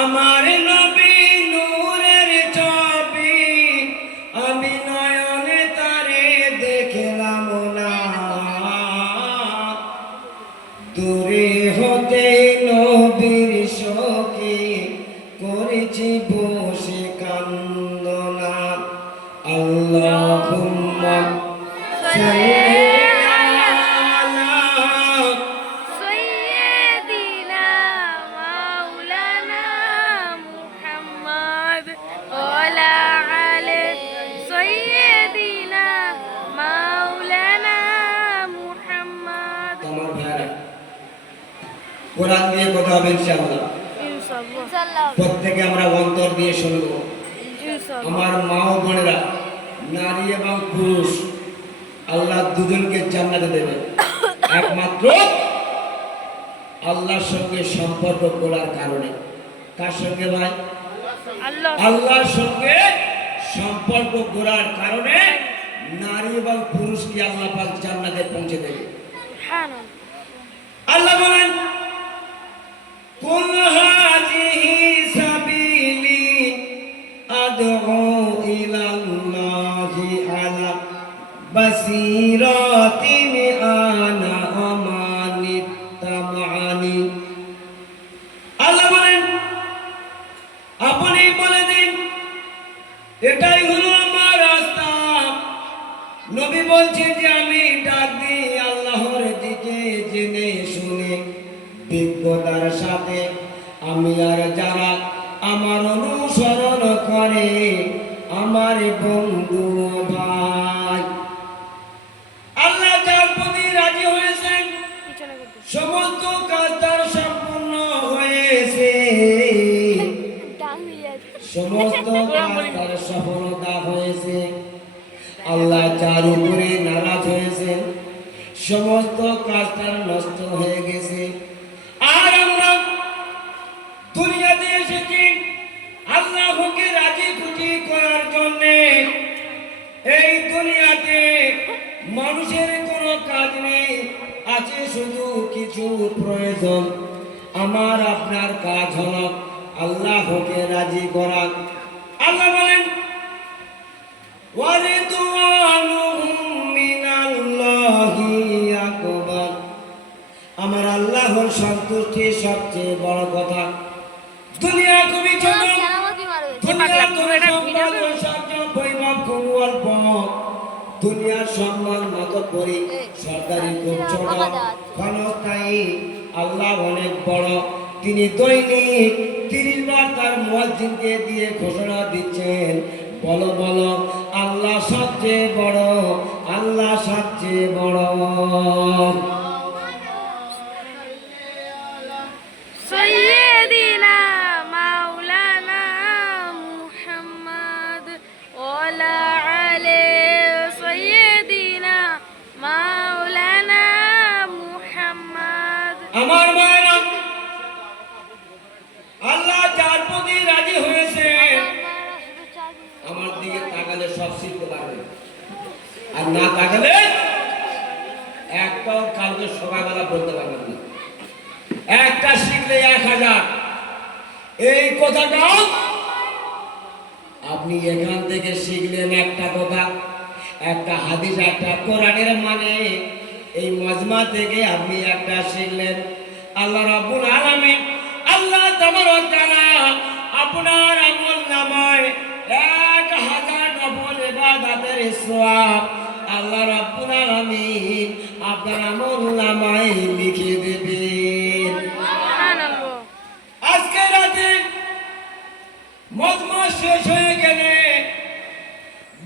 আমার নবী নূরের ছবি, আমি নয়নে তারে দেখলাম না, দূরে হতে নবীর শোকে করেছি বসে কান্দনা। আল্লাহুম্মা সাল্লি কোরআন দিয়ে কথা হবে ইনশাআল্লাহ। প্রত্যেকে আমরা অন্তর দিয়ে শুনবো। আমার মা ও বোনেরা, নারী এবং পুরুষ, আল্লাহ দুজনকে জান্নাতে দেবে একমাত্র আল্লাহর সঙ্গে সম্পর্ক করার কারণে। কার সঙ্গে ভাই? আল্লাহর সঙ্গে সম্পর্ক করার কারণে নারী এবং পুরুষকে আল্লাহ পাক জান্নাতে পৌঁছে দেবে। আল্লাহ বলেন, কুল হাযিহি সাবিলি আদউ ইলাল্লাহি আলা বাসীরাতিন আনা ওয়া মান ইত্তাবা'আনি। আল্লাহ বলেন, আপনি বলে দিন এটাই হলো আমার রাস্তা। নবী বলছেন যে আমি ডাক দিই আল্লাহর দিকে জেনে শুনে বিজ্ঞতার সাথে, আমি আর যারা আমার অনুসরণ করে আমার বন্ধু ভাই। আল্লাহ যার প্রতি রাজি হয়েছেন সমস্ত কাজ তার সম্পূর্ণ হয়েছে, সমস্ত কাজ তার সফলতা হয়েছে। আল্লাহ যার উপরে নারাজ হয়েছেন সমস্ত কাজ তার নষ্ট হয়ে গেছে। আর আমরা দুনিয়াতে এসেছি আল্লাহকে রাজি খুশি করার জন্য। এই দুনিয়াতে মানুষের কোনো কাজ নেই, আছে শুধু কিছু প্রয়োজন। আমার আপনার কাজ হলো আল্লাহকে রাজি করা। আল্লাহ বলেন, আমার আল্লাহর সন্তুষ্টি সবচেয়ে বড় কথা। দুনিয়া খুবই ছোট, দুনিয়ার সম্মান মাতব্বরি সরকারি খুব ছোট, ক্ষণস্থায়ী। আল্লাহ অনেক বড়। তিনি দৈনিক 30 বার তার মুয়াজ্জিনকে দিয়ে ঘোষণা দিচ্ছেন, বলো বলো আল্লাহ সবচেয়ে বড়, আল্লাহ সবচেয়ে বড়। আমার মায়েরা, আল্লাহ যার প্রতি রাজি হয়েছে আমার দিকে তাকালে সব শিখতে পারবে, আর না তাকালে একটাও কালকে সকালবেলা বলতে পারবেন না। একটা শিখলে 1000। এই কথাটা আপনি এখান থেকে শিখলেন একটা কথা, একটা হাদিস, একটা কোরআনের মানে। এই মজমা থেকে আপনি একটা শিখলেন। আল্লাহ রাব্বুল আলামিন, আল্লাহ তাবারক তাআলা আপনার আমল নামায় 1000 নফল ইবাদতের সওয়াব আল্লাহ রাব্বুল আলামিন আপনার আমল নামায় লিখে দেবেন। সুবহানাল্লাহ। আজকে রাতে মজমা শেষ হয়ে গেলে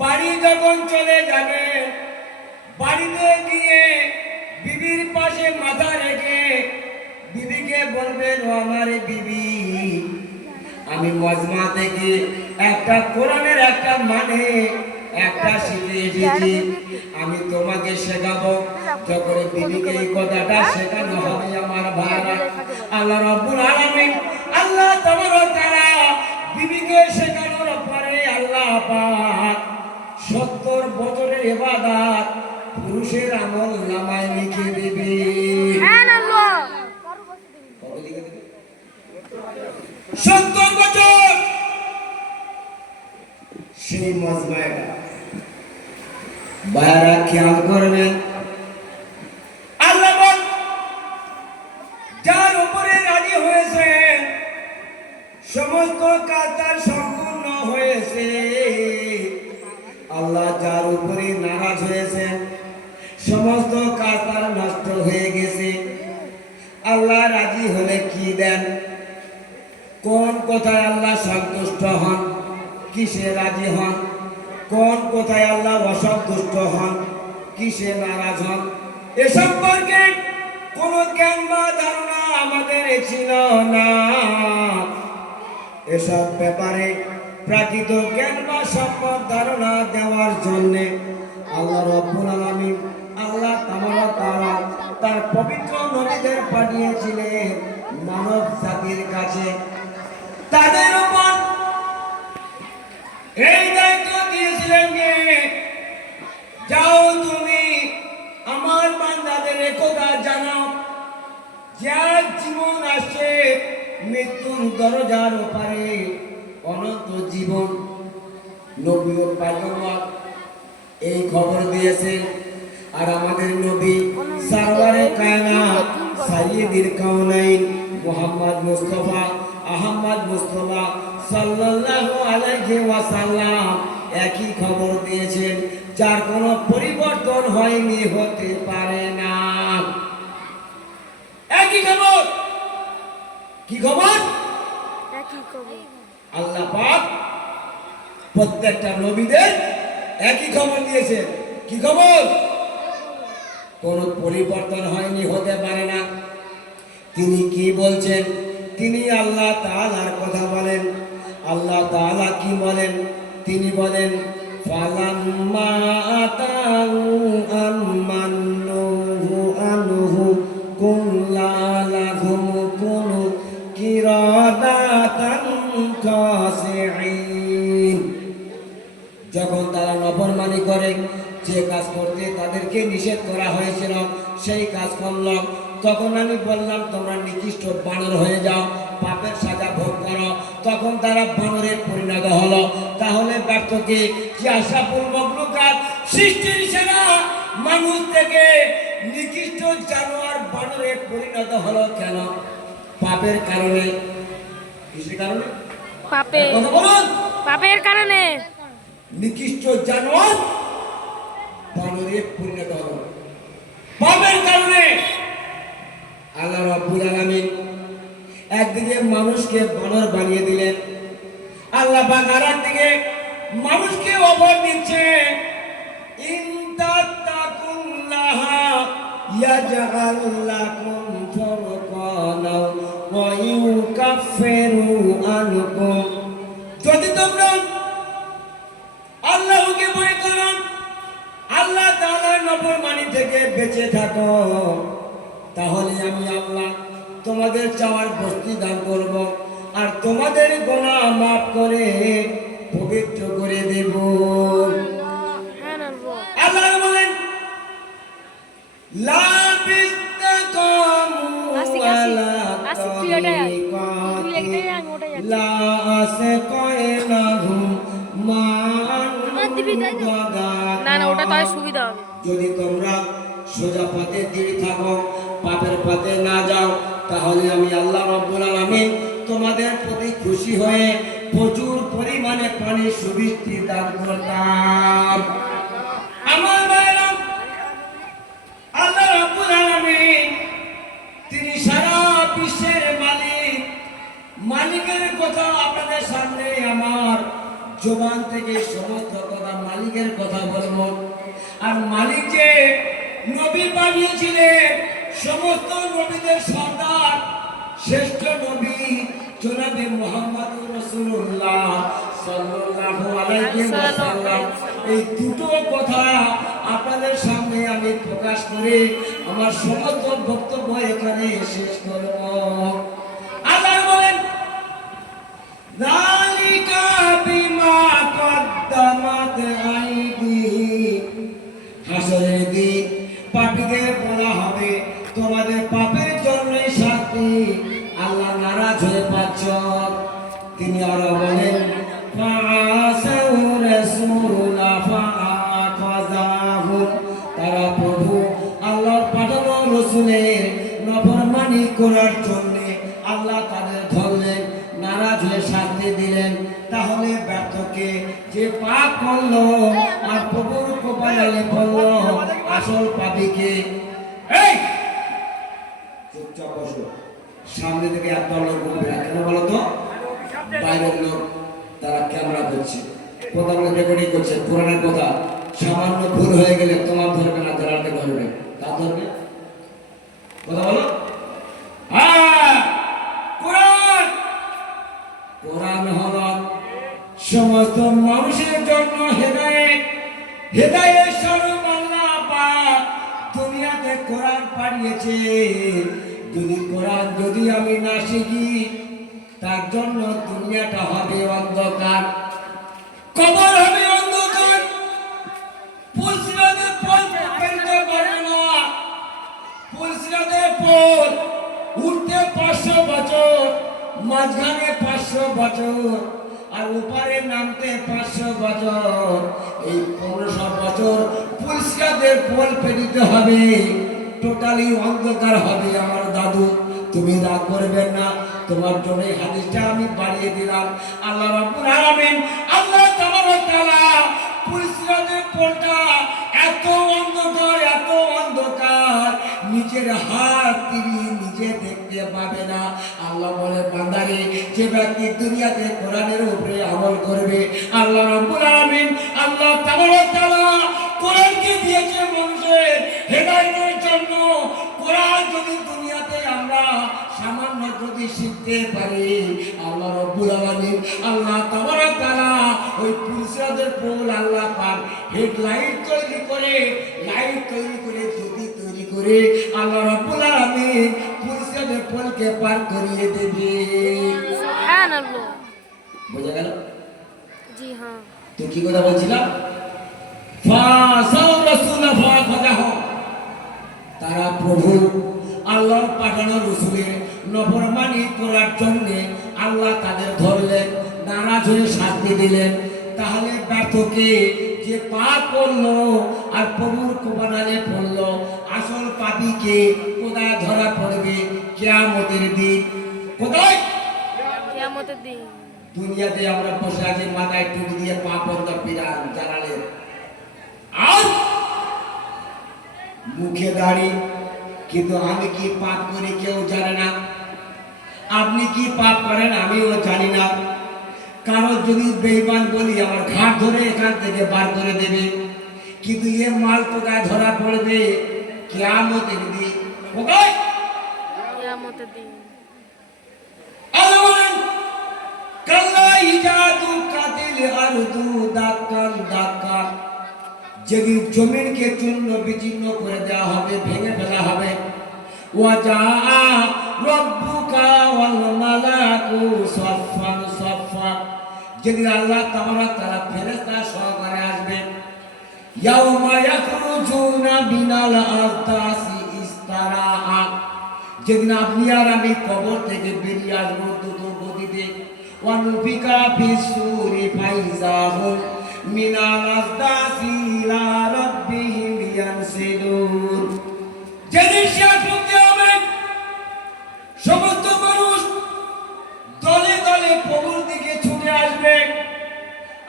বাড়ি যখন চলে যাবে, বাড়িতে গিয়ে বিবির পাশে মাথা রেখে বিবিকে বলবেন, ও আমার বিবি, আমি মজমা থেকে একটা কোরআনের একটা মানে একটা শিখে এসেছি, আমি তোমাকে শেখাবো। যখন বিবিকে এই কথাটা শেখানো হবে আমার ভাইরা, আল্লাহ রাব্বুল আলামিন, আল্লাহ তাবারক তাআলা বিবিকে শেখানোর পরে আল্লাহ পাক 70 বছরের ইবাদত পুরুষের আমল নামায় লিখে দেবে। সুবহানাল্লাহ। 70 বছর সেই মজমাটা বাইরা খেয়াল করবেন। আল্লাহ যার উপরে রাজি হয়েছে সমস্ত কাজ তার সম্পূর্ণ হয়েছে। আল্লাহ যার উপরে নারাজ হয়েছেন সমস্ত কাজ তার নষ্ট হয়ে গেছে। আল্লাহ রাজি হলে কি দেন? কোন কথায় আল্লাহ সন্তুষ্ট হন, কিসে রাজি হন? কোন কথায় আল্লাহ অসন্তুষ্ট হন, কিসে নারাজ হন? এ সম্পর্কে কোন জ্ঞান বা ধারণা আমাদের ছিল না। এসব ব্যাপারে প্রাকৃত জ্ঞান বা সম্পদ ধারণা দেওয়ার জন্য আল্লাহ রাব্বুল আলামিন আল্লাহ তাআলা তার পবিত্র নবীদের পাঠিয়েছিলেন মানব জাতির কাছে। তাদের উপর এই দায়িত্ব দিয়েছিলেন যে যাও তুমি আমার বান্দাদের একথা জানাও, যার জীবন আসছে মৃত্যুর দরজার ওপারে অনন্ত জীবন। নবী ও পয়গম্বর এই খবর দিয়েছেন। আর আমাদের নবী সরওয়ারে কায়নাত সাইয়্যিদুল কাউনাইন মুহাম্মদ মুস্তাফা আহমদ মুস্তাফা সাল্লাল্লাহু আলাইহি ওয়াসাল্লাম একই খবর দিয়েছেন, যার কোনো পরিবর্তন হয়নি, হতে পারে না। একই খবর। কি খবর? একই খবর। আল্লাহ পাক প্রত্যেকটা নবীদের একই খবর দিয়েছেন। কি খবর? কোনো পরিবর্তন হয়নি, হতে পারে না। তিনি কি বলছেন? তিনি আল্লাহ তাআলার কথা বলেন। আল্লাহ তাআলা কি বলেন? তিনি বলেন ফালাম্মা আতাউ আমান্নুহু আনহু কুল্লা লাহুম কুনু কিরাদাতান খাসিঈন। যখন তারা নফরমানি করে, যে কাজ করতে তাদেরকে নিষেধ করা হয়েছিল সেই কাজ করল, তখন আমি বললাম তোমরা নিকৃষ্ট বানর হয়ে যাও, পাপের সাজা ভোগ করো। তখন তারা বানরের পরিণত হলো। তাহলে ব্যর্থকে কি আশাপুর মখলুকাত সৃষ্টির সেরা মানুষ থেকে নিকৃষ্ট জানোয়ার বানরে পরিণত হলো কেন? পাপের কারণে। কিসের কারণে? পাপের। কথা বলুন। পাপের কারণে নিকৃষ্ট জানোয়ার বানরে পরিণত হলো পাপের কারণে। আল্লাহ রাব্বুল আলামিন একদিকে মানুষকে বানর বানিয়ে দিলেন, আল্লাহ পাক আরেকদিকে মানুষকে অফার দিচ্ছে ইনতাত্তাকুল্লাহা ইয়াজআল লাকুম ফুরকানা ওয়া ইউকাফিরু আনকুম। যদি তোমরা আল্লাহকে ভয় করো, আল্লাহ তাআলার নাফরমানি থেকে বেঁচে থাকো, তাহলে আমি আল্লাহ তোমাদের চাওয়ার বস্তি দান করব আর তোমাদের গুনাহ মাফ করে পবিত্র করে দেব। আল্লাহ বলেন লা বিস্তাকামু আলা তারিকাতি লা আসকায়নাহুম মান না না, ওটা তাই সুবিধা হবে। যদি তোমরা সোজা পথে দিয়ে থাকো, পাপের পথে না যাও, তাহলে আমি আল্লাহ রাব্বুল আলামিন তোমাদের প্রতি খুশি হয়ে প্রচুর পরিমাণে পানি সুবৃষ্টি দান করতাম। আমার ভাইরা, আল্লাহ রাব্বুল আলামিন তিনি সারা বিশ্বের মালিক। মালিকের কথা আপনাদের সামনে আমার জবান থেকে সমস্ত কথা মালিকের কথা বলবো। আর মালিক যে নবী বানিয়েছিলেন, সমস্ত নবীদের সর্দার শ্রেষ্ঠ নবী জনাবে মুহাম্মদুর রাসূলুল্লাহ সাল্লাল্লাহু আলাইহি ওয়াসাল্লাম, এই দুটো কথা আপনাদের সামনে আমি প্রকাশ করে আমার সমস্ত বক্তব্য এখানে শেষ করব। আল্লাহ বলেন যালিকা বিমা কদ্দামাত আইদিহি। হাসরের দিন পাপীদের বলা হবে তোমাদের পাপের জন্যই শাস্তি, আল্লাহ নারাজ হয়ে পাচ্ছ। তিনি আরো বলেন ফাআসাউ রাসূলা ফাআখাযাহুম, তারা প্রভু আল্লাহর পাঠানো রাসূলের নাফরমানি করার জন্য আল্লাহ তাদের ধরলেন, নারাজ হয়ে শাস্তি দিলেন। তাহলে ব্যর্থকে যে পাপ করলো আর প্রভুর কপালে পড়লো, আসল পাপীকে এই চুপচাপ বসো। সামনে থেকে একটা লোক বলবে না কেন বলো তো? বাইরের লোক তারা ক্যামেরা করছে, কথা বলে রেকর্ডিং করছে, কোরআনের কথা সামান্য ভুল হয়ে গেলে তোমার ধরবে না, যারাকে ধরবে তা ধরবে। কথা বলো। হ্যাঁ, কোরআন কোরআন হলো সমস্ত মানুষের জন্য হেদায়েত। হেদায়েত স্বরূপ আল্লাহ পাক দুনিয়াতে কোরআন পাঠিয়েছে। যদি আমি না শিখি, তার জন্য দুনিয়াটা হবে অন্ধকার, কবর হবে অন্ধকার, পুলসিরাতের পথ পেরিয়ে পারবে না। পুলসিরাতের পথ উঠতে 500 বছর, মাঝখানে 500 বছর, আর উপরে নামতে 500 বছর। এই 1500 বছর পুলসিরাতের পথ পেরিয়ে হবে, টোটালি অন্ধকার হবে। আমার দাদু, তুমি রাগ করবেন না, তোমার জন্য এই হাদিসটা আমি বাড়িয়ে দিলাম। আল্লাহ রাব্বুল আলামিন, আল্লাহ তাবারক ওয়া তাআলা পুলসিরাতের পথটা এত অন্ধকার, এত অন্ধকার, নিজের হাত তিনি নিজে দেখতে পাবে না। আল্লাহ বলে, বান্দারে, যে ব্যক্তি দুনিয়াতে কোরআনের উপরে আমল করবে, আল্লাহ রাব্বুল আলামিন, আল্লাহ তাবারক ওয়া তাআলা কোরআনকে দিয়েছে মানুষের হেদায়েতের জন্য। কোরআন যদি দুনিয়াতে আমরা সামান্য যদি শিখতে পারি, আল্লাহ রাব্বুল আলামিন, আল্লাহ তাবারক ওয়া তাআলা ওই পুরুষদের পোল আল্লাহ পাক হেডলাইট তৈরি করে, লাইট তৈরি করে, জ্যোতি তৈরি করে আল্লাহ রাব্বুল আলামিন পুরুষদের পোলকে পার করিয়ে দেবে। সুবহানাল্লাহ। বুঝা গেল? জি হ্যাঁ। তো কি কথা বলছিলাম? ফাসাউ রাসূলা ফাখাযাহুম, তারা প্রভু আল্লাহর পাঠানো রাসূলের নাফরমানি করার জন্য আল্লাহ তাদের ধরলেন, নারাজ হয়ে শাস্তি দিলেন। তাহলে ব্যর্থকে যে পাপ করলো আর প্রভুর কোরআনে পড়লো, আসল পাপীকে কোথায় ধরা পড়বে? কিয়ামতের দিন। কোথায়? কিয়ামতের দিন। দুনিয়াতে আমরা বসে আছি মাথায় টুপি দিয়ে পাপ বন্ধ পিরান জানালে, আর মুখে দাড়ি, কিন্তু আমি কি পাপ করি কেউ জানে না। আপনি কি পাপ করেন আমিও জানি না। কারো যদি বেঈমান বলি, আমার ঘাট ধরে এখান থেকে বার করে দেবে, কিন্তু এ মাল কোথায় ধরা পড়বে? কিয়ামতের দিন। কোথায়? কিয়ামতের দিন। আল্লাহ বলেন, কাল্লা ইজাদু কাতিল আরদু দাক্কান দাক্কা, যেদিন জমিনকে চূর্ণ বিচূর্ণ করে দেওয়া হবে, ভেঙে ফেলা হবে। ওয়াজা রব্বুকা ওয়াল মালাকু সাফফান সাফফা, যেদিন আল্লাহ তাবারক তাআলা ফেরেশতা সহকারে আসবেন। ইয়াউমা ইয়াখরুজুনা বিনাল আরদাসি ইস্তারাআ, যেদিন আপনি আর আমি কবর থেকে বেরিয়ে আসবো দ্রুত গতিতে। ওয়ানুফিকা ফিস-সূরি ফাইযাহুম মিনাল আরদাসি ইলা রাব্বিহিম ইয়ানসিলুন, যেদিন শেষ হতে হবে, সমস্ত মানুষ দলে দলে প্রভুর দিকে ছুটে আসবে।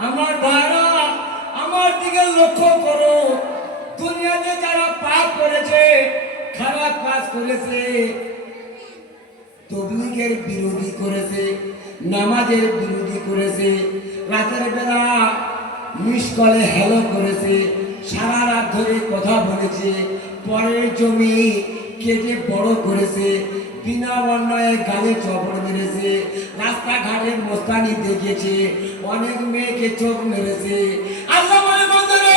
আমার ভাইরা, আমার দিকে লক্ষ্য করো। দুনিয়াতে যারা পাপ করেছে, খারাপ কাজ করেছে, তাবলীগের বিরোধী করেছে, নামাজের বিরোধী করেছে, রাতের বেলা মিস কলে হ্যালো করেছে, সারা রাত ধরে কথা বলেছে, পরের জমি কেটে বড় করেছে, বিনা অন্যায় গালে চপড় মেরেছে, রাস্তাঘাটে মস্তানি দেখিয়েছে, অনেক মেয়েকে চোখ মেরেছে। আল্লাহ বলে, বন্ধুরা,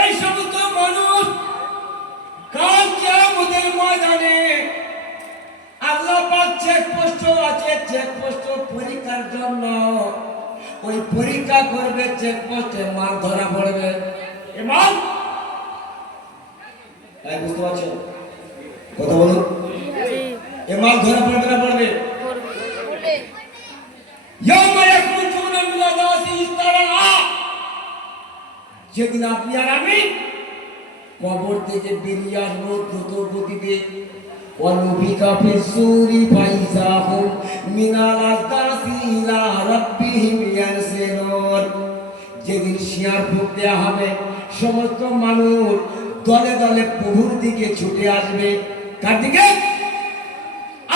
এই সমস্ত মানুষ কাল কিয়ামতের ময়দানে আল্লাহ পাক চেকপোস্ট আছে, চেকপোস্ট পরীক্ষার জন্য। ওই পরীক্ষা করবে, চেকপোস্টে মাল ধরা পড়বে। এ মাল বুঝতে পারছেন? কথা বলুন। জি। এ মাল ধরা পড়বে না পড়বে? করবে। যেদিন আপনি আর আমি কবর থেকে বেরিয়ে আসবো দ্রুত গতিতে, ওয়ানুফিকা ফিস-সূরি ফাইযা হুম মিনাল আযদাসি ইলা রাব্বিহিম ইয়ানসিলুন। যেদিন শিয়ার ফুঁক দেওয়া হবে, সমস্ত মানুষ দলে দলে প্রভুর দিকে ছুটে আসবে। কার দিকে?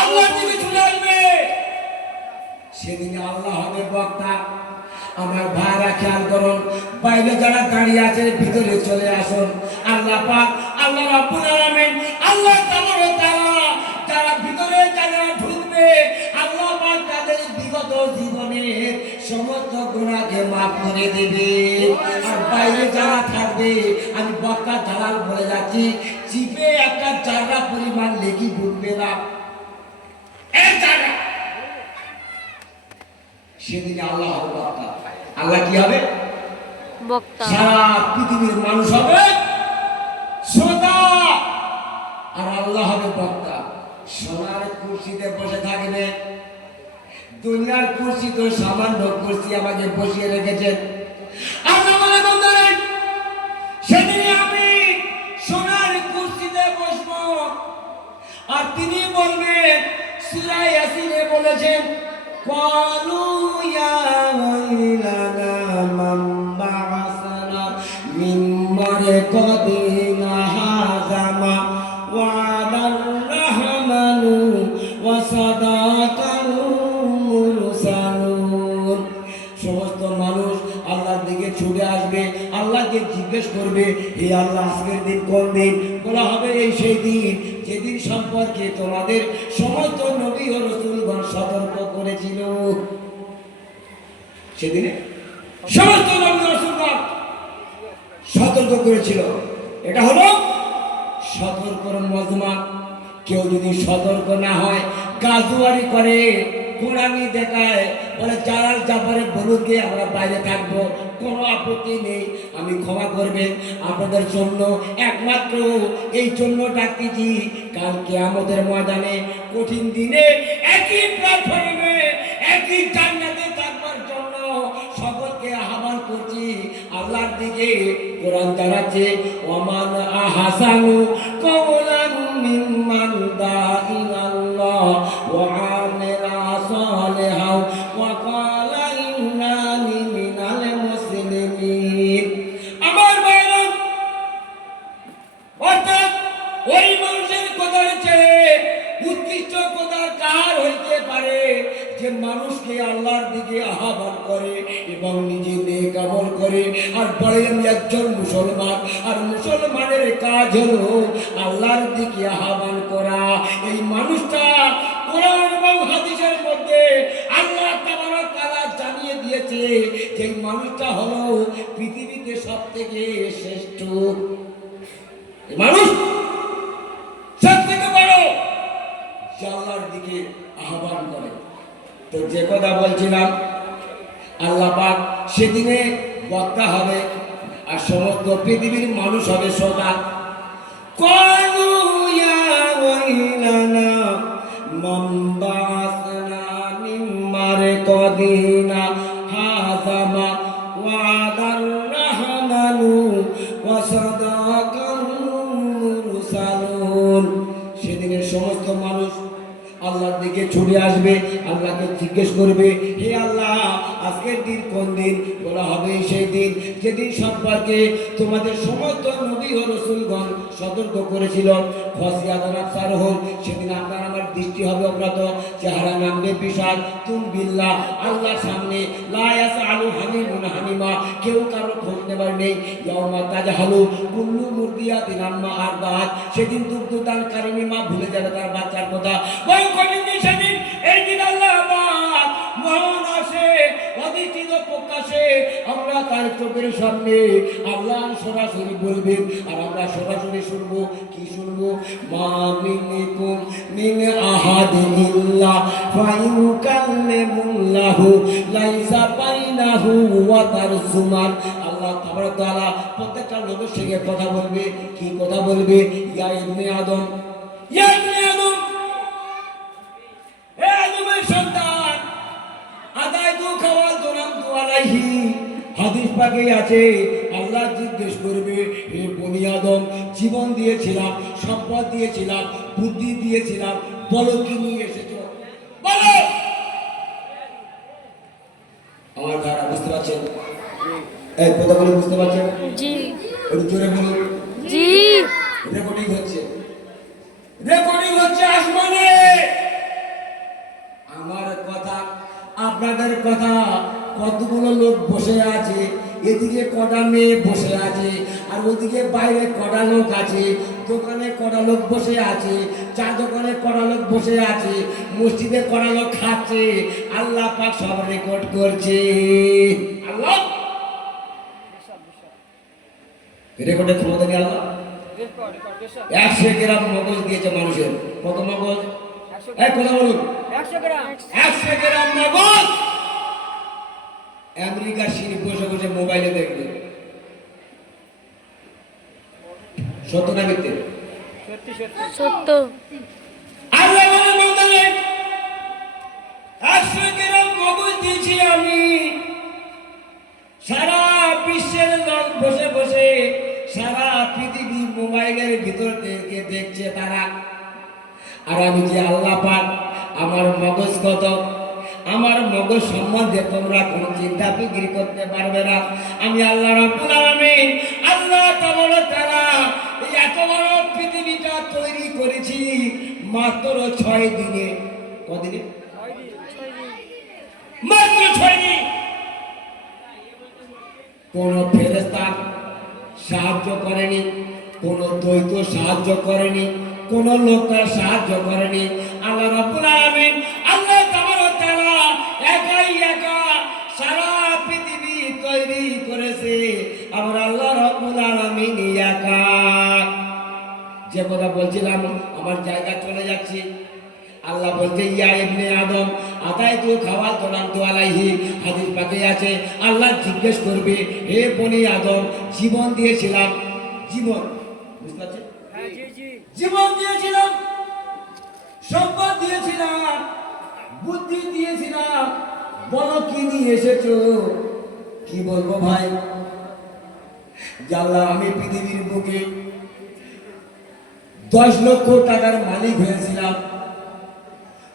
আল্লাহর দিকে ছুটে আসবে। সেদিন আল্লাহ হবে বক্তা। আমার ভাইরা খেয়াল করুন, বাইরে যারা দাঁড়িয়ে আছে ভিতরে চলে আসুন। আল্লাহ পাক, আল্লাহ রাব্বুল আলামিন, আল্লাহ তাআলা যারা ভিতরে যারা ঢুকবে, আল্লাহ পাক তাদের বিগত জীবনের সমস্ত গুনাহকে মাফ করে দেবে। আর বাইরে যারা থাকবে, আমি বক্তা দালাল বলে যাচ্ছি, চিপে একটা জায়গা পরিমাণ লেখি ঢুকবে না। এক জায়গা। সেদিন আল্লাহ হবে বক্তা। আল্লাহ কি হবে? বক্তা। সারা পৃথিবীর মানুষ হবে শ্রোতা, আর আল্লাহ হবে বক্তা। সোনার কুরসিতে বসে থাকবে। দুনিয়ার কুরসি তো সামান্য কুরসি, আমাকে বসিয়ে রেখেছেন। আল্লাহ বলে, বন্ধুরা, সেদিন আমি সোনার কুরসিতে বসবো, আর তিনি বলবেন, সূরা ইয়াসিনে বলেছেন, ক্বালু ইয়া ওয়াইলানা মান বা'আসানা মিন মারকাদিনা হাযা মা ওয়া'দার রাহমানু ওয়া সাদাকাল মুরসালুন। সমস্ত মানুষ আল্লাহর দিকে ছুটে আসবে, আল্লাহকে জিজ্ঞেস করবে, হে আল্লাহ, আজকের দিন কোন দিন? বলা হবে, এই সেই দিন যেদিন সম্পর্কে তোমাদের সমস্ত নবী ও রাসূলগণ সতর্ক করেছিল। সেদিনে সমস্ত নবী ও রাসূলগণ সতর্ক করেছিল। এটা হলো সতর্কর মজমা। কেউ যদি সতর্ক না হয়, গাজুয়ারি করে, কোরআনি দেখায়, বলে জালাল জাফরের বলুকে আমরা বাইরে থাকবো, কোনো আপত্তি নেই, আমি ক্ষমা করবেন। আপনাদের জন্য একমাত্র এই জন্য ডাকতেছি, কাল কিয়ামতের ময়দানে কঠিন দিনে একই প্ল্যাটফর্মে একই জান্নাতে থাকবার জন্য সকলকে আহ্বান করছি আল্লাহর দিকে। কোরআন জানাচ্ছে, ওয়ামান আহসানু কাওলান মিম্মান দাআ ইলাল্লাহ ওয়া আমিলা সালিহান ওয়া ক্বালা ইন্নানি মিনাল মুসলিমিন। আমার ভাইরা, অর্থাৎ ওই মানুষের কথার চেয়ে উৎকৃষ্ট কথা কার হইতে পারে, যে মানুষকে আল্লাহর দিকে আহ্বান করে এবং নিজে নেক আমল করে আর বলে আমি একজন মুসলমান। আর মুসলমানের কাজ হলো আল্লাহর দিকে আহ্বান করা। এই মানুষটা কোরআন এবং হাদিসের মধ্যে আল্লাহ তাআলা জানিয়ে দিয়েছে যে এই মানুষটা হলো পৃথিবীতে সবথেকে শ্রেষ্ঠ মানুষ, সবথেকে বড়, যে আল্লাহর দিকে আহ্বান করে। তো যে কথা বলছিলাম, আল্লাহ পাক সেদিনে বক্তা হবে আর সমস্ত পৃথিবীর মানুষ হবে শ্রোতা। ক্বালু ইয়া ওয়াইলানা মান বা'আসনা মিন মারকাদিনা হাযা মা ওয়া'দার রাহমানু ওয়া সাদাকাল মুরসালুন। সেদিনে সমস্ত মানুষ আল্লাহর দিকে ছুটে আসবে, আল্লাহকে জিজ্ঞেস করবে, হে আল্লাহ, আজকের দিন কোন দিন? বলা হবে, সেই দিন যেদিন সম্পর্কে তোমাদের সমস্ত নবী ও রাসূলগণ সতর্ক করেছিল। খসিয়াতুন আবসারহুম, সেদিন আপনার আমার দৃষ্টি হবে অব্রত, চেহারা নামবে বিশাল, তুম বিল্লাহ, আল্লাহর সামনে, লা ইয়াসআলু হামিমুন হামিমা, কেউ কারো খোঁজ নেবার নেই। ইয়াউমা তাজহালু কুল্লু মুরদিয়াতিন আম্মা আরদাত, সেদিন দুগ্ধদানকারিণী মা ভুলে যাবে তার বাচ্চার কথা। সেদিন এই দিন আল্লাহ পাক মহান আসে, অধিষ্ঠিত প্রকাশে আমরা তার চোখের সামনে আল্লাহ সরাসরি বলবেন, আর আমরা সরাসরি শুনবো। কি শুনবো? মা মিনকুম মিন আহাদিন ইল্লা ফায়ুকাল্লিমুল্লাহু লাইসা বাইনাহু ওয়া তারজুমান। আল্লাহ তাআলা প্রত্যেকটা লোকের সঙ্গে কথা বলবে। কি কথা বলবে? ইয়া ইবনে আদম, ইয়া ইবনে আদম, হে আদমের সন্তান, আদায় তু খাওয়াল তোরাম তু আলাইহি। হাদিস পাকে আছে, আল্লাহ আল্লাহ জিজ্ঞেস করবে, হে বনি আদম, জীবন দিয়েছিলাম, সম্পদ দিয়েছিলাম, বুদ্ধি দিয়েছিলাম, বলো কি নিয়ে এসেছো, বলো। আমার ধারা বুঝতে পারছেন? এই কথা বলে বুঝতে পারছেন? জি একটু জোরে বলুন। জি রেকর্ডিং হচ্ছে, রেকর্ডিং হচ্ছে আসমানে। আমার কথা, আপনাদের কথা, কতগুলো লোক বসে আছে, এদিকে কটা মেয়ে বসে আছে, আর ওদিকে বাইরে কটা লোক আছে, দোকানে কটা লোক বসে আছে, চা দোকানে কটা লোক বসে আছে, মসজিদে কটা লোক খাচ্ছে। আল্লাহ পাক সব রেকর্ড করছে। আল্লাহ রেকর্ডের ক্ষমতা কি আল্লাহ? 100 গ্রাম মগজ দিয়েছে মানুষের। কত মগজ? এক কথা বলুন। 100 গ্রাম মগজ। আমেরিকার সিঁড়ি বসে বসে মোবাইলে দেখবে। সত্য না মিথ্যে? সত্য। আল্লাহ বলেন বান্দারে, 100 গ্রাম মগজ দিয়েছি আমি। সারা বিশ্বের লোক বসে বসে সারা পৃথিবী মোবাইলের ভিতর থেকে দেখছে তারা। আর আমি যে আল্লাহ পাক, আমার মগজ কত, আমার মগজ সম্বন্ধে তোমরা কোনো চিন্তা ফিকির করতে পারবে না। আমি আল্লাহ রাব্বুল আলামিন, আল্লাহ তাবারক তাআলা এই এত বড় পৃথিবীটা তৈরি করেছি মাত্র 6 দিনে। কদিনে? মাত্র 6 দিন। কোন ফেরেশতা সাহায্য করেনি, কোন দৈত্য সাহায্য করেনি, কোন লোক সাহায্য করেনি। আল্লাহ রাব্বুল আলামিন, আল্লাহ তাবারক তাআলা একাই একা সারা পৃথিবী তৈরি করেছে। আমার আল্লাহ রাব্বুল আলামিন একা। যে কথা বলছিলাম, আমার জায়গা চলে যাচ্ছে। আল্লাহ বলতে, ইয়া ইবনে আদম আতাইতু খাওয়াতু নামতু আলাইহি। হাদিস পাকে আছে, আল্লাহ জিজ্ঞেস করবে, হে বনি আদম, জীবন দিয়েছিলাম, জীবন, বুঝতে পারছেন? জীবন দিয়েছিলাম, সম্পদ দিয়েছিলাম, বুদ্ধি দিয়েছিলাম, বলো কি নিয়ে এসেছো? কি বলবো ভাই? আল্লাহ, আমি পৃথিবীর বুকে 10 লক্ষ টাকার মালিক হয়েছিলাম।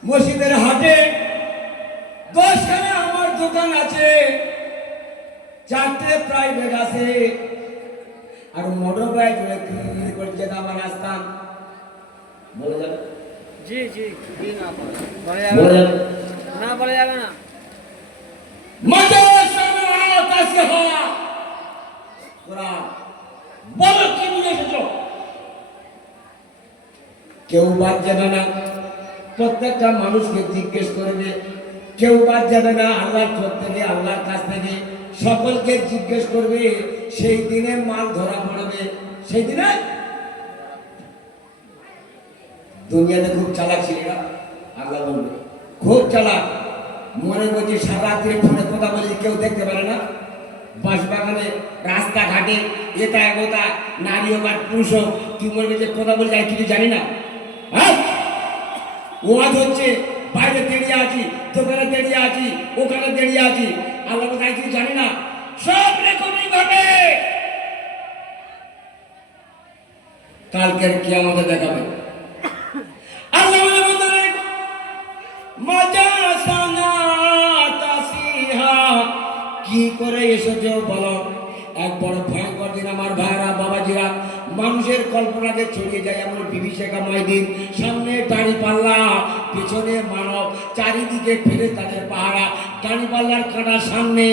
মসজিদের হাটে 10খানা আমার দোকান আছে, 4টে প্রাইভেট আছে, আর মোটর বাইক করে যেতাম আমার আসতাম। বলে যাবে? জি জি না বলা বলে যাবে যাবে? না, বলা যাবে না। বলো কি নিয়ে এসেছো? কেউ বাদ যাবে না, প্রত্যেকটা মানুষকে জিজ্ঞেস করবে, কেউ বাদ যাবে না। আল্লাহর চোখ থেকে, আল্লাহর কাছ থেকে সকলকে জিজ্ঞেস করবে। সেই দিনে মাল ধরা পড়বে। সেই দিনে দুনিয়াতে খুব চালাক ছিল না, আল্লাহ বলবে খুব চালাক। মনে করছি সারা রাত্রে ফোনে কথা বলি, কেউ দেখতে পারে না। বাসবাগানে, রাস্তাঘাটে, এটা এগোতা, নারী হোক আর পুরুষ হোক, তুই মনে করছি কথা বলে যায়, কিছু জানি না। হ্যাঁ, ওয়াজ হচ্ছে, বাইরে দাঁড়িয়ে আছি, দোকানে দাঁড়িয়ে আছি, ওখানে দাঁড়িয়ে আছি, আল্লাহ কোথায় কিছু জানি না। সব রেকর্ডিং হবে, কালকের কিয়ামতে দেখাবে। আল্লাহ বলে, বন্ধুরা, মাজা সানাতাসিহা, কি করে এসেছো বলো? এক বড় ভয়ঙ্কর দিন আমার ভাইরা, বাবাজিরা। মানুষের কল্পনাকে ছড়িয়ে যায় এমন বিভীষিকাময় দিন। সামনে দাড়ি পাল্লা, পেছনে মানব, চারিদিকে ফেরে তাদের পাহারা। দাড়ি পাল্লার কাটা সামনে,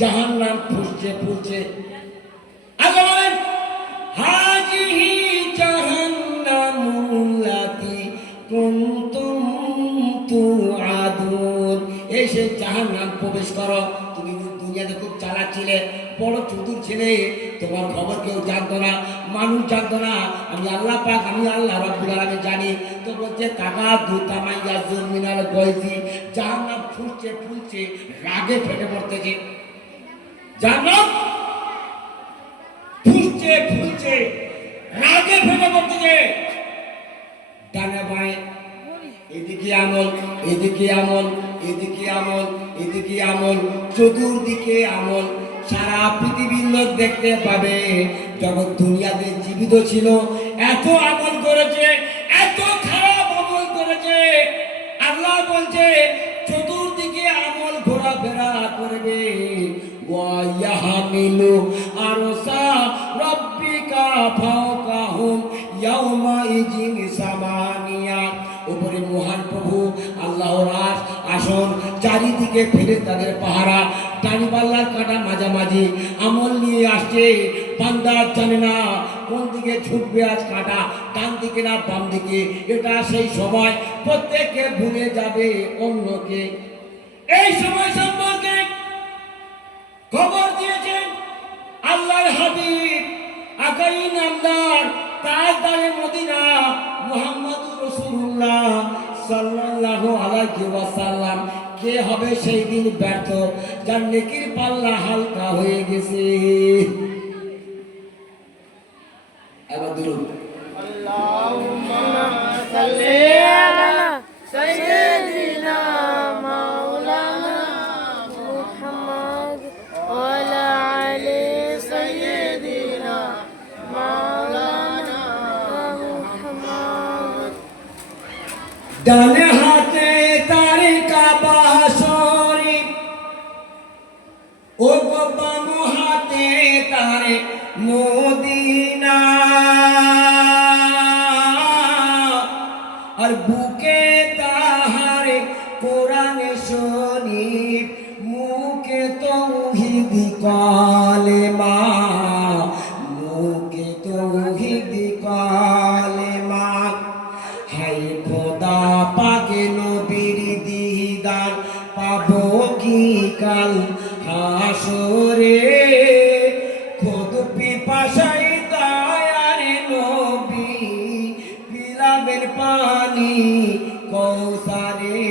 জাহান্নাম ফুসছে ফুলছে। আল্লাহ বলেন, হাজিহি জাহান্নামুল্লাতী কুনতুম তুআদুন। এই সেই জাহান্নাম, প্রবেশ করো। তুমি দুনিয়াতে খুব চালাক ছিলে, বড় চতুর ছিলে, তোমার খবর কেউ জানতো না, মানুষ জানতো না। আমি আল্লাহ পাক, আমি আল্লাহ রাব্বুল আলামিন জানি। তো বলছে, টাকা দুতামাইয়া জমিনাল গয়জি, জাহান্নাম ফুলছে ফুলছে, রাগে ফেটে পড়তেছে। জাহান্নাম ফুলছে ফুলছে, রাগে ফেটে পড়তেছে। ডানে বাঁয়ে, এদিকে আমল, এদিকে আমল, এদিকে আমল, এদিকে আমল, চতুর্দিকে আমল। সারা পৃথিবীর লোক দেখতে পাবে। যখন দুনিয়াতে জীবিত ছিল এত আমল করেছে, এত খারাপ আমল করেছে। আল্লাহ বলছে চতুর্দিকে আমল ঘোরাফেরা করবে। ওয়ায়াহমিলু আরসা রাব্বিকা ফাওকাহুম ইয়াউমাইজিন সামানিয়া। উপরে মহান প্রভু আল্লাহর আরশ আসন, চারিদিকে ফেরেশতাদের পাহারা, টানিপাল্লার কাটা মাঝামাঝি আমল নিয়ে আসছে। বান্দা জানে না কোন দিকে ছুটবে আজ কাটা, ডান দিকে না বাম দিকে। এটা সেই সময় প্রত্যেককে ভুলে যাবে অন্যকে। এই সময় সম্পর্কে খবর দিয়েছেন আল্লাহর হাবিব আকাই নামদার তাজদারে মদিনা মুহাম্মদুর রাসূলুল্লাহ সাল্লাল্লাহু আলাইহি ওয়াসাল্লাম। কে হবে সেই দিন ব্যর্থ, যার নেকির পাল্লা হালকা হয়ে গেছে? এবার দুরূদ সাল্লি আলা সাইয়্যিদিনা মাওলানা মুহাম্মদ ওয়া আলা আলি সাইয়্যিদিনা মাওলানা মুহাম্মদ। ডানে হাতে তার কাবা শরীফ, ও বাম হাতে তার মদিনা, আর বুকে তাহার কোরআন শরীফ, মুখে তৌহিদ কালেমা, মুখে তৌহিদ কালেমা। হায় খোদা পাকে নবীর দিদার পাবো কি কাল হাসরে? খোদ পিপাসায় দয়ার নবী বিলাবের পানি কৌসারে,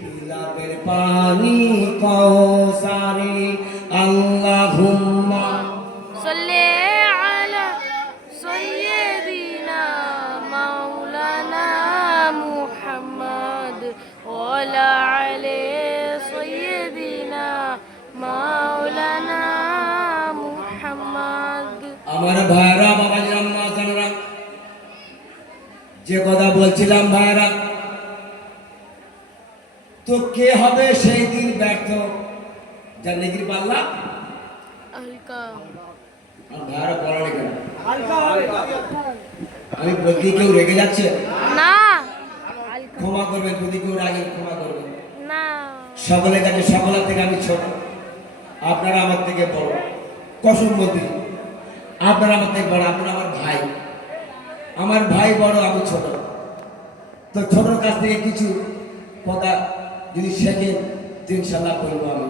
বিলাবের পানি কৌসারে। আল্লাহুম্মা সাল্লি আলা সাইয়্যিদিনা মাওলানা মুহাম্মদ ওয়া আলা আলি সাইয়্যিদিনা মাওলানা মুহাম্মদ। আমার ভাইরা, বাবাজি, আম্মা জানেরা, যে কথা বলছিলাম ভাইরা, তো কে হবে সেই দিন ব্যর্থ, যার নেকির পাল্লা হালকা। আমার ভাইরা পড়ালে কেন? হালকা হবে। আমি বলতে কেউ রেগে যাচ্ছে? না ক্ষমা করবেন, যদি কেউ রাগে ক্ষমা করবেন। না সকলের কাছে, সকলের থেকে আমি ছোট, আপনারা আমার থেকে বড়। কসম বলতে, আপনারা আমার থেকে বড়, আপনারা আমার ভাই। আমার ভাই বড়, আমি ছোট। তো ছোটর কাছ থেকে কিছু কথা যদি শেখেন, ইনশাআল্লাহ বলবো আমি।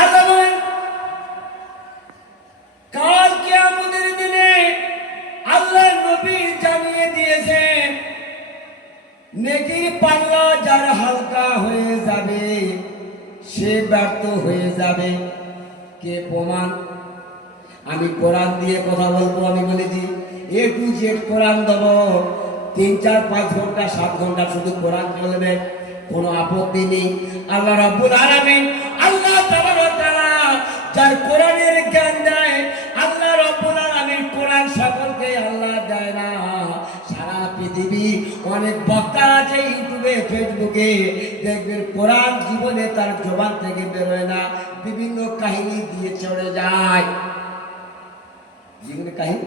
আল্লাহ বলেন, কাল কিয়ামতের দিনে আল্লাহ নবী জানিয়ে দিয়েছেন, নেকির পাল্লা যার হালকা হয়ে যাবে সে ব্যর্থ হয়ে যাবে। কে প্রমাণ? আমি কোরআন দিয়ে কথা বলবো। আমি বলেছি A to Z কোরআন দেব, 3, 4, 5 ঘন্টা 7 ঘন্টা শুধু কোরআন চলবে, কোনো আপত্তি নেই। আল্লাহ রাব্বুল আলামিন, আল্লাহ তাআলা যার কোরআনের জ্ঞান দেয়, আল্লাহ রাব্বুল আলামিন কোরআন সকলকে আল্লাহ দেয় না। সারা পৃথিবী অনেক বক্তা আছে ইউটিউবে, ফেসবুকে, দেখবেন কোরআন জীবনে তার জবান থেকে বেরোয় না, বিভিন্ন কাহিনী দিয়ে চলে যায়। জীবনে কাহিনী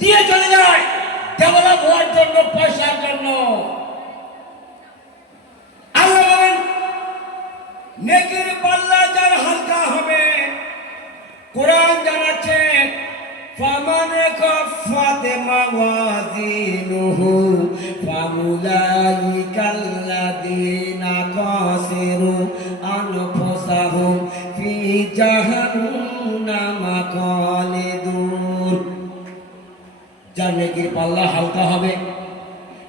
দিয়ে চলে যায় ডেভেলপ হওয়ার জন্য, পয়সার জন্য। আল্লাহ বলেন, নেকির পাল্লা যার হালকা হবে, কোরআন জানাচ্ছে, ফামানে খাফাতে মাওয়াজিনুহু ফাউলাইকাল্লাযীনা খাসিরু আনফুসাহুম ফি জাহান্নামা খালিদুন। যার নেকির পাল্লা হালকা হবে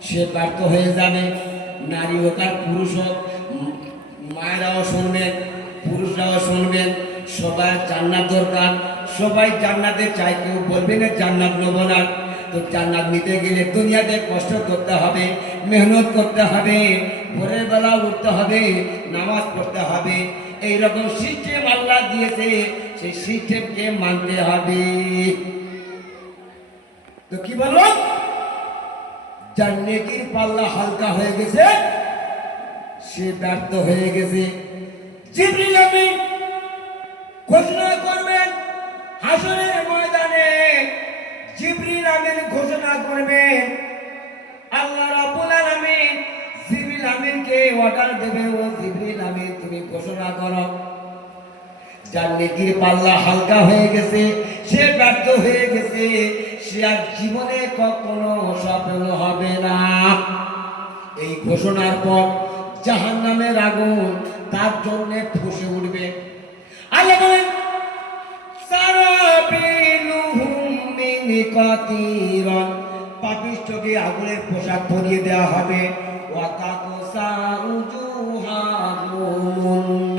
সে ব্যর্থ হয়ে যাবে। নারী হোক আর পুরুষ হোক, মায়েরাও শুনবেন, পুরুষরাও শুনবেন, সবার জান্নাত দরকার। সবাই জান্নাতে চায়, কেউ বলবে না জান্নাত নেব না। তো জান্নাত নিতে গেলে দুনিয়াতে কষ্ট করতে হবে, মেহনত করতে হবে, ভোরের বেলা উঠতে হবে, নামাজ পড়তে হবে। এইরকম সিস্টেম আল্লাহ দিয়েছে, সেই সিস্টেমকে মানতে হবে। তো কি বলবো, যার নেকির পাল্লা হালকা হয়ে গেছে সে ব্যর্থ হয়ে গেছে। জিবরিল আমিন ঘোষণা করবেন হাসরের ময়দানে, জিবরিল আমিন ঘোষণা করবেন, আল্লাহ রাব্বুল আলামিন জিবরিল আমিনকে অর্ডার দেবে, ও জিবরিল আমিন তুমি ঘোষণা করো যার নেকির পাল্লা হালকা হয়ে গেছে, সে ব্যর্থ হয়ে গেছে, সে আর জীবনে কখনো সফল হবে না। এই ঘোষণার পর জাহান্নামের আগুন তার জন্য ফুঁসে উঠবে। আল্লাহ বলেন সারাবিলুহুম মিন কাতিরান, পাপিষ্ঠকে আগুনের পোশাক পরিয়ে দেওয়া হবে। ওয়া তাকুসাউজুহাহুম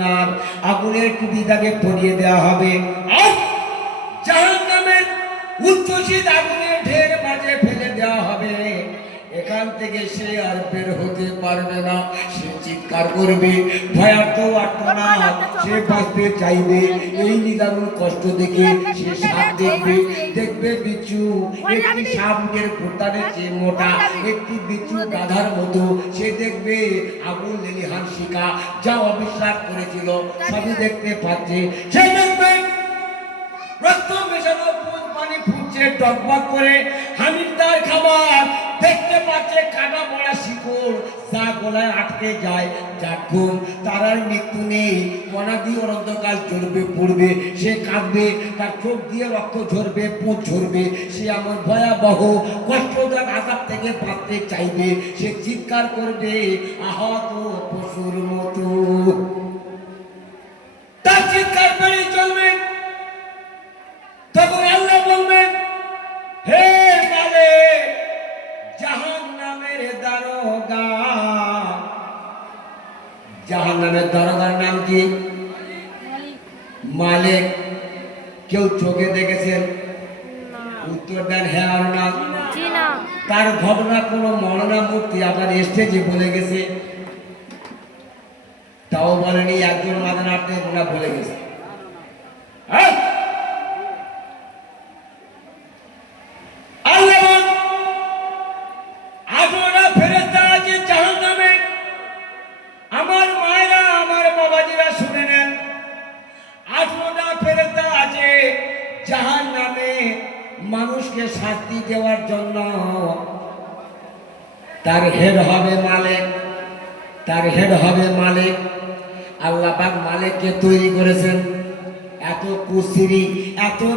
নার, আগুনের টুপি তাকে পরিয়ে দেওয়া হবে। আর জাহান্নামের উচ্ছ্বসিত আগুনের ঢের মাঝে ফেলে দেওয়া হবে। এখান থেকে সে আর বের হতে পারবে না। সে চিৎকার করবে, ভয়ার্থ আর্তনাদ, সে বাঁচতে চাইবে। এই নিদারুণ কষ্ট দেখে সে সাপ দেখবে, দেখবে বিচ্ছু, একটি সাপ উটের খোরতাদের চেয়ে মোটা, একটি বিচ্ছু গাধার মতো। সে দেখবে আগুন লেলিহান শিখা, যা অবিশ্বাস করেছিল সবই দেখতে পাচ্ছে। সে দেখবে রক্ত মেশানো পানি ফুটছে টকবক করে, হামিদার খাবার দেখতে পাচ্ছে, কাটা পড়া শিকড় যা গলায় আটকে যায়, যার ঘুম তার আর মৃত্যু নেই। অনাদি অনন্তকাল জ্বলবে পড়বে, সে কাঁদবে, তার চোখ দিয়ে রক্ত ঝরবে, পুঁজ ঝরবে। সে আমার ভয়াবহ কষ্টদায়ক আযাব থেকে বাঁচতে চাইবে। সে চিৎকার করবে আহত পশুর মতো। তার চিৎকার বেড়ে চলবে। তখন আল্লাহ বলবেন, হে মালিক, জাহান্নামের দারোগা। জাহান্নামের দারোগার নাম কি? মালিক। কেউ চোখে দেখেছেন? উত্তর দেন হ্যাঁ আর না। জি না। তার ঘটনা কোনো মৌলানা মুফতি আপনার স্টেজে বলে গেছে? তাও বলেনি, একজন মাদান আপনি ওনা বলে গেছে। হ্যাঁ, আমার মায়েরা, আমার বাবাজিরা শুনে নেন, 18টা ফেরেশতা আছে জাহান্নামে মানুষকে শাস্তি দেওয়ার জন্য। তার হেড হবে মালিক, তার হেড হবে মালিক। আল্লাহ পাক মালিককে তৈরি করেছেন এত কুশ্রী, এত